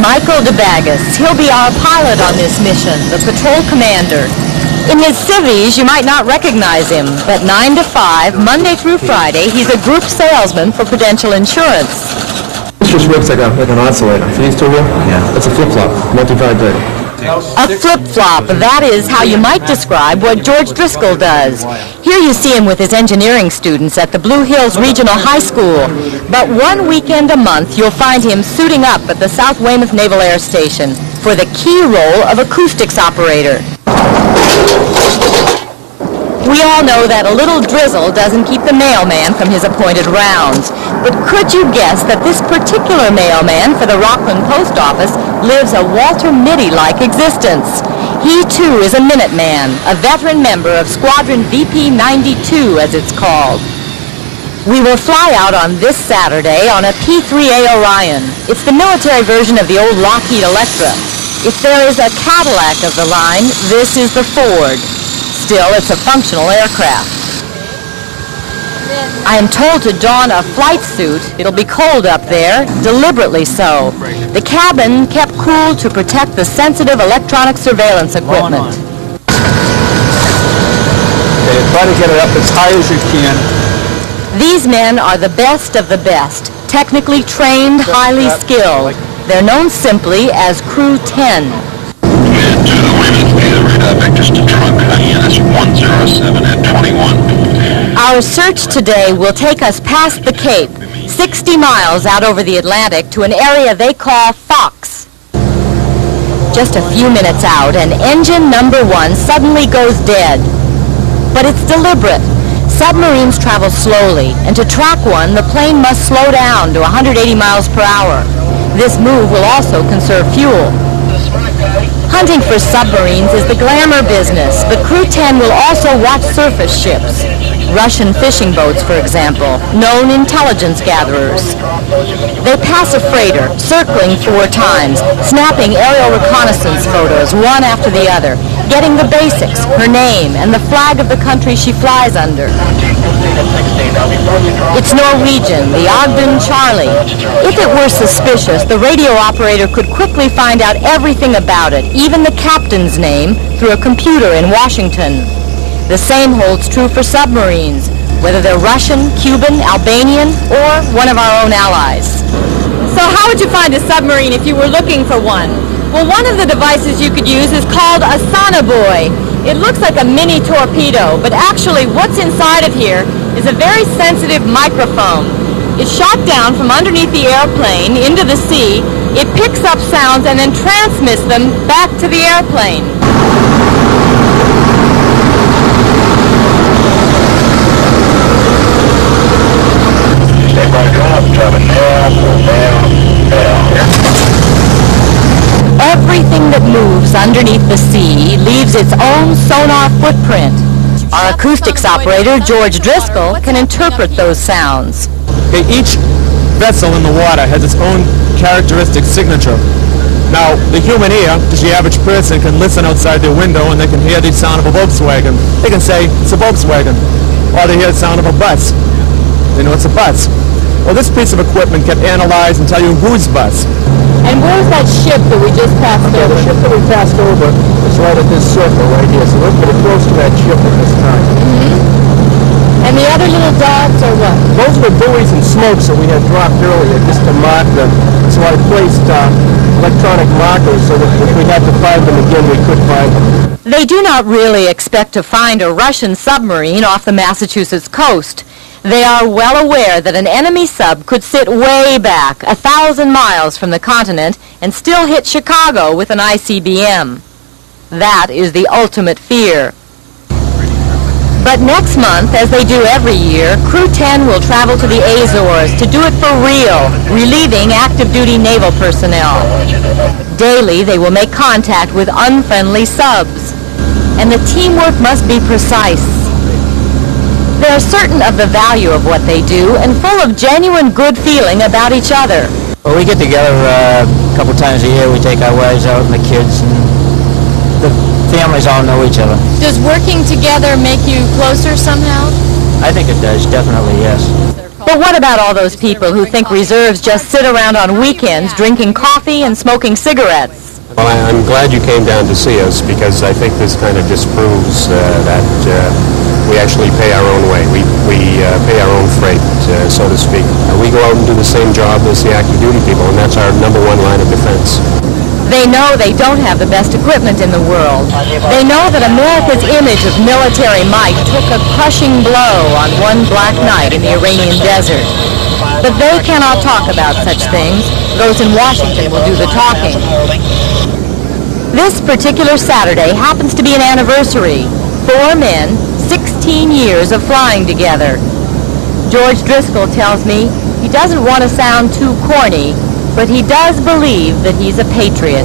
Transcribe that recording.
Michael DeBaggis. He'll be our pilot on this mission, the patrol commander. In his civvies, you might not recognize him, but 9 to 5, Monday through Friday, he's a group salesman for Prudential Insurance. This just works like an oscillator. See these two here? Yeah. That's a flip-flop, multi-vibrator. A flip-flop, that is how you might describe what George Driscoll does. Here you see him with his engineering students at the Blue Hills Regional High School. But one weekend a month, you'll find him suiting up at the South Weymouth Naval Air Station for the key role of acoustics operator. We all know that a little drizzle doesn't keep the mailman from his appointed rounds. But could you guess that this particular mailman for the Rockland Post Office lives a Walter Mitty-like existence? He, too, is a Minuteman, a veteran member of Squadron VP92, as it's called. We will fly out on this Saturday on a P-3A Orion. It's the military version of the old Lockheed Electra. If there is a Cadillac of the line, this is the Ford. Still, it's a functional aircraft. I am told to don a flight suit. It'll be cold up there, deliberately so. The cabin kept cool to protect the sensitive electronic surveillance equipment. Okay, try to get it up as high as you can. These men are the best of the best, technically trained, highly skilled. They're known simply as Crew10. Vectors to trunk, INS 107 at 21. Our search today will take us past the Cape, 60 miles out over the Atlantic to an area they call Fox. Just a few minutes out, and engine number 1 suddenly goes dead. But it's deliberate. Submarines travel slowly, and to track one, the plane must slow down to 180 miles per hour. This move will also conserve fuel. Hunting for submarines is the glamour business, but Crew10 will also watch surface ships. Russian fishing boats, for example, known intelligence gatherers. They pass a freighter, circling 4 times, snapping aerial reconnaissance photos, one after the other, getting the basics, her name, and the flag of the country she flies under. It's Norwegian, the Ogden Charlie. If it were suspicious, the radio operator could quickly find out everything about it, even the captain's name, through a computer in Washington. The same holds true for submarines, whether they're Russian, Cuban, Albanian, or one of our own allies. So how would you find a submarine if you were looking for one? Well, one of the devices you could use is called a sonobuoy. It looks like a mini torpedo, but actually what's inside of here is a very sensitive microphone. It's shot down from underneath the airplane into the sea. It picks up sounds and then transmits them back to the airplane. Everything that moves underneath the sea leaves its own sonar footprint. Our acoustics operator, George Driscoll, can interpret those sounds. Okay, each vessel in the water has its own characteristic signature. Now, the human ear, just the average person, can listen outside their window and they can hear the sound of a Volkswagen. They can say, it's a Volkswagen. Or they hear the sound of a bus. They know it's a bus. Well, this piece of equipment can analyze and tell you whose bus. And where's that ship that we just passed over? The ship that we passed over is right at this circle right here, so we're pretty close to that ship at this time. Mm-hmm. And the other little dots are what? Those were buoys and smokes that we had dropped earlier just to mark them. So I placed electronic markers so that if we had to find them again, we could find them. They do not really expect to find a Russian submarine off the Massachusetts coast. They are well aware that an enemy sub could sit way back, 1,000 miles from the continent, and still hit Chicago with an ICBM. That is the ultimate fear. But next month, as they do every year, Crew10 will travel to the Azores to do it for real, relieving active-duty naval personnel. Daily, they will make contact with unfriendly subs. And the teamwork must be precise. They are certain of the value of what they do and full of genuine good feeling about each other. Well, we get together a couple times a year. We take our wives out and the kids, and the families all know each other. Does working together make you closer somehow? I think it does, definitely, yes. But what about all those people who think reserves just sit around on weekends drinking coffee and smoking cigarettes? Well, I'm glad you came down to see us, because I think this kind of disproves that we actually pay our own way. We pay our own freight, so to speak. We go out and do the same job as the active duty people, and that's our number one line of defense. They know they don't have the best equipment in the world. They know that America's image of military might took a crushing blow on one black night in the Iranian desert. But they cannot talk about such things. Those in Washington will do the talking. This particular Saturday happens to be an anniversary. 4 men, 16 years of flying together. George Driscoll tells me he doesn't want to sound too corny, but he does believe that he's a patriot.